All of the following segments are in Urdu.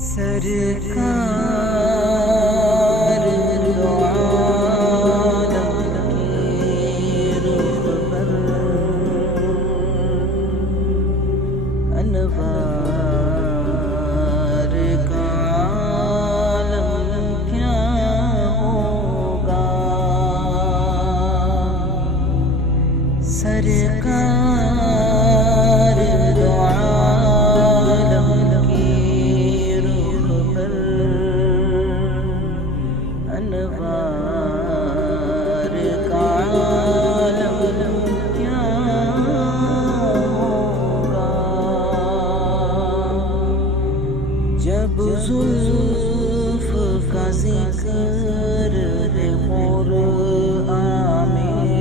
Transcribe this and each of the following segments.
سرکار دو عالم کے رخ پر انوار کا عالم کیا ہوگا. سرکار دو عالم کے رخ پر انوار کا عالم کیا ہوگا. جب زلف کا ذکر ہے قرآن میں،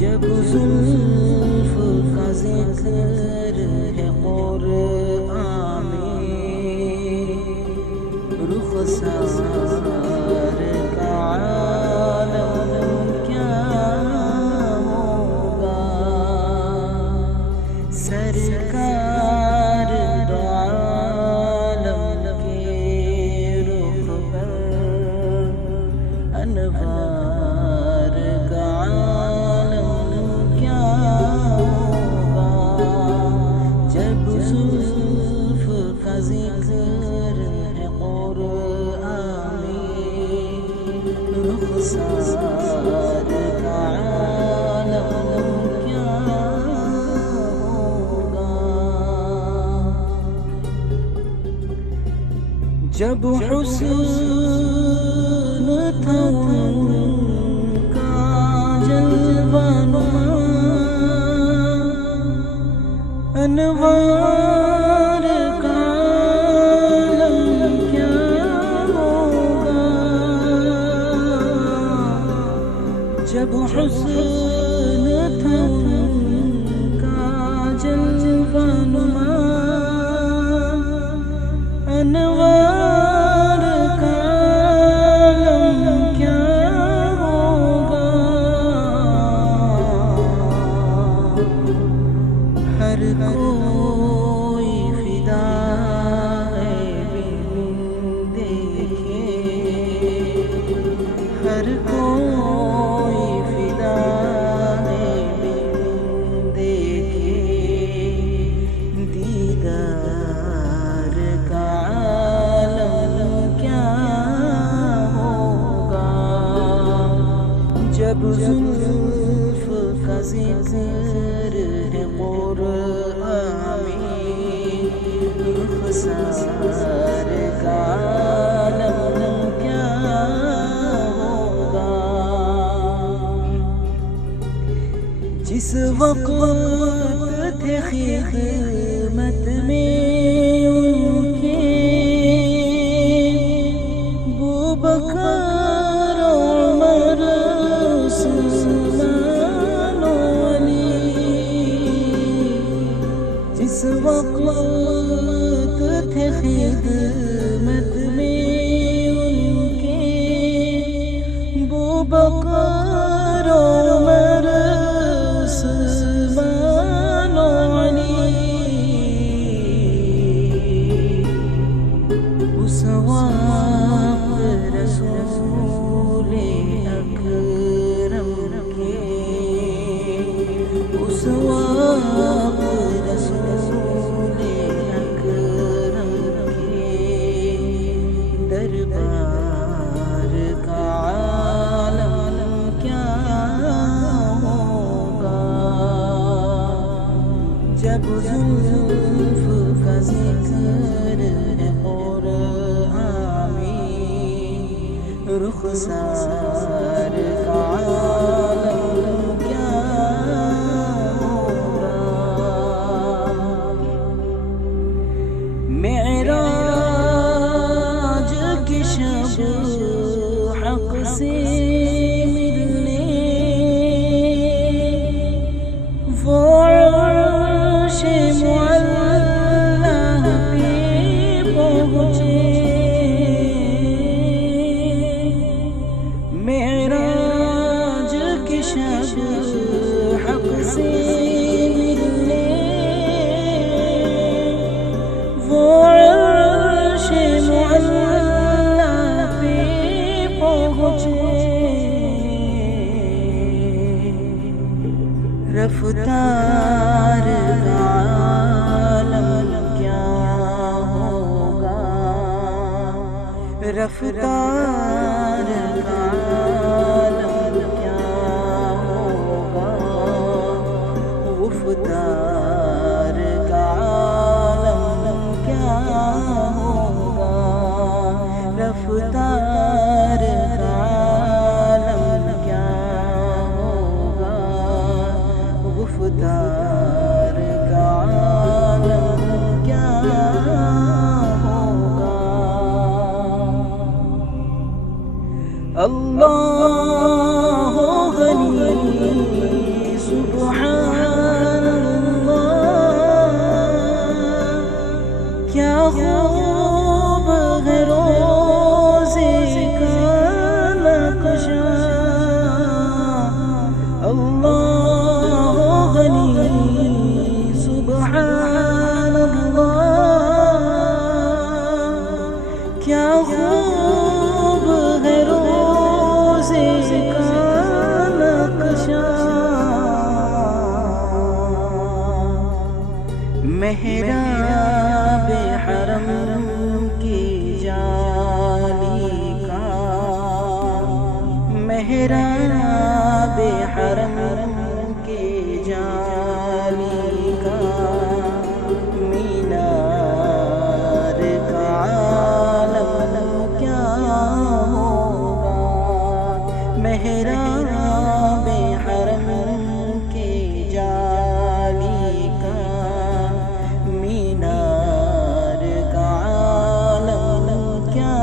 جب زلف کا ذکر ہے قرآن میں، رخسار کا عالم کیا ہوگا. سرکار دو عالم کے رخ پر انوار کا عالم کیا ہوگا. جب زلف کا ذکر ہے قرآن میں، رخسار کا عالم کیا ہوگا. جب حسن تھا ان کا جلوہ نما، انوار کا عالم کیا ہوگا. جب حسن تھا ان کا جلوہ نما، انوار کا عالم کیا ہوگا. ہر کوئی فدا ہے بن دیکھے، ہر کوئی فدا ہے بن دیکھے. دیدار کا عالم کیا ہوگا. جب زلف کا ذکر ہے قرآن میں، رخسار کا عالم کیا ہوگا. جس وقت تھے خدمت میں ان کے بوبکر عمر عثمان و علی، جس وقت تھے خدمت میں ان کے بوبکر عمر عثمان و علی، اس وقت رسول اکرم کے، اس وقت رسول اکرم کے دربار کا عالم کیا ہوگا. جب زلف کا ذکر ہے قرآن میں، رخسار کا عالم کیا ہوگا. معراج کی شب حق سے ملنے، وہ عرش معلّہ پہ پہنچے. معراج کی محراب حرم کی جالی کا، محراب حرم کی جالی کا، مینار کا عالم کیا ہوگا، محراب حرم کی جالی کا، مینار کا عالم کیا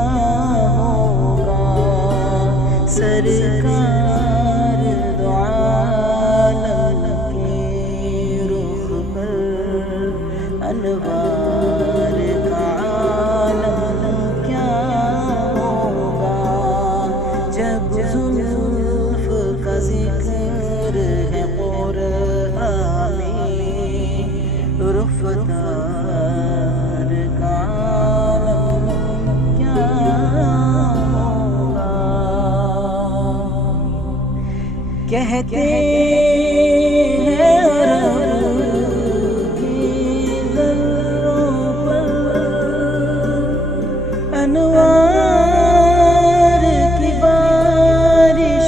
ہوگا، سرکار دو عالم کے رخ پر انوار کا عالم کیا ہوگا، جب زلف کا ذکر ہے قرآن میں، رفتار کا عالم کیا ہوگا، کہتے ہیں عرب کی ذروں پر انوار کی بارش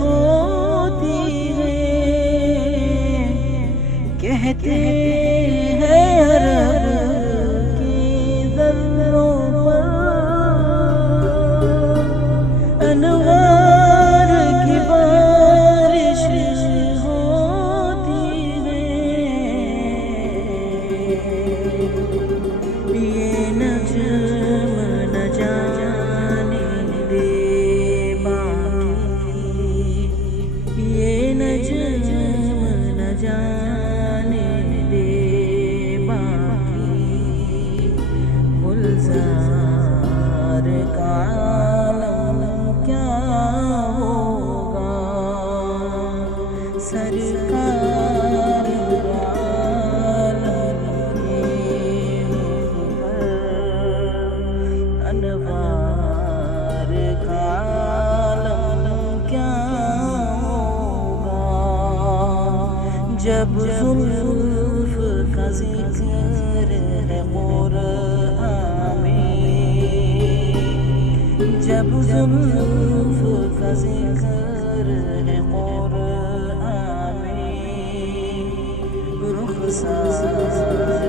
ہوتی ہے، کہتے ہیں عرب کی ذروں پر انوار کی بارش ہوتی ہے، یہ نجم نہ جانے دے باقی، یہ نجم نہ جانے دے باقی، گلزار کا عالم کیا ہوگا، سرکار دو عالم کے رخ پر انوار کا عالم کیا ہوگا، جب زلف کا ذکر ہے قرآن میں، جب زلف کا ذکر ہے قرآن میں، رخسار